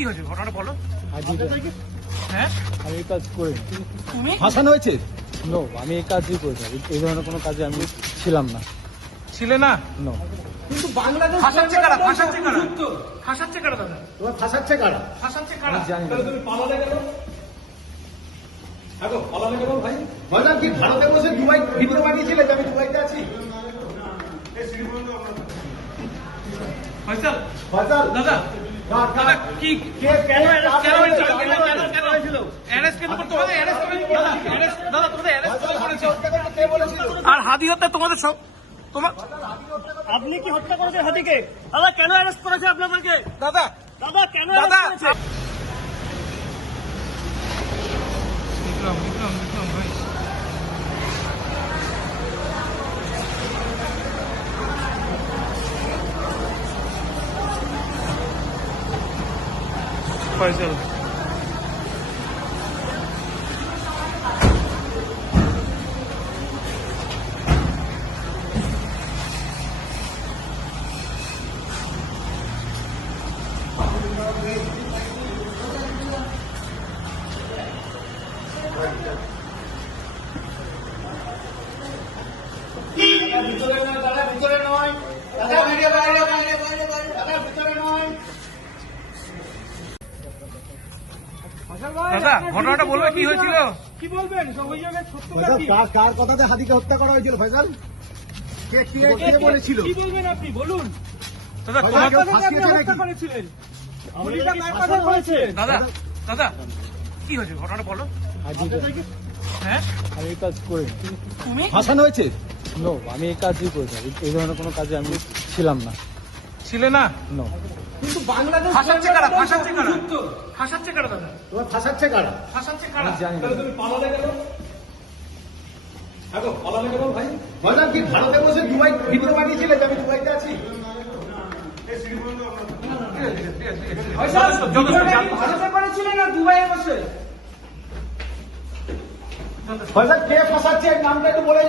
কি হয়েছে ঘটনাটা বলো। হ্যাঁ আমি এই কাজ করি তুমি ফাঁসানো হয়েছে। নো, আমি এই কাজই করি এই ধরনের কোনো কাজে আমি ছিলাম না। ছিলে না নো, কিন্তু বাংলাদেশ ফাঁসাচ্ছে কারা ফাঁসাচ্ছে কারা দাদা তোমার ফাঁসাচ্ছে কারা? ফাঁসাচ্ছে কারা আমি জানি না। তুমি পালালে কেন? দেখো পালালে কেন ভাই? ভাইজান কি ভারতে বসে দুবাই ভিডিও বানিয়েছিলে যে আমি দুবাইতে আছি? ফয়সাল ভাইজান দাদা দাদা কি কে কেন কেন অ্যারেস্ট কেন করতে হবে অ্যারেস্ট করে দাদা অ্যারেস্ট দাদা তোমাদের অ্যারেস্ট করেছে কে বলেছিল? আর হাদি হত্যা তোমাদের সব তোমার আপনি কি হত্যা করেছেন হাতিকে? দাদা কেন অ্যারেস্ট করেছে আপনাদেরকে? দাদা দাদা কেন দাদা অ্যারেস্ট করেছে? বিক্রম ভাই ফয়সাল ভিতরে নয় দাদা, ভিডিও বাইরে দাদা, ভিতরে নয়। দাদা ঘটনাটা বলবে কি হয়েছিল। কি বলবেন অভিযোগের সত্যতা কি? কার কথাতে হাদিকে হত্যা করা হয়েছিল ফয়সাল? কে বলেছিল? কি বলবেন আপনি বলুন? দাদা ফয়সাল, তোমার কেউ ফাঁসিয়েছে হত্যা নাকি? করেছিলেন? গুলিটা কার পাশে হয়েছে? দাদা দাদা কি হয়েছে ঘটনাটা বলো। হ্যাঁ আমি এই কাজ করি তুমি ফাঁসানো হয়েছে। নো, আমি এই কাজই করি এই ধরনের কোনো কাজে আমি ছিলাম না। ছিলে না নো, কিন্তু বাংলাদেশ ফাঁসাচ্ছে কারা দাদা তোমার ফাঁসাচ্ছে কারা? ফাঁসাচ্ছে কারা আমি জানি না। তুমি পালালে কেন? দেখো পালালে কেন ভাই? ভাইজান কি ভারতে বসে দুবাই ভিডিও বানিয়েছিলে যে আমি দুবাইতে আছি? ভারতে করেছিলেন না দুবাইয়ে বসে? ভাইজান কে ফাঁসাচ্ছে এর নামটা একটু বলে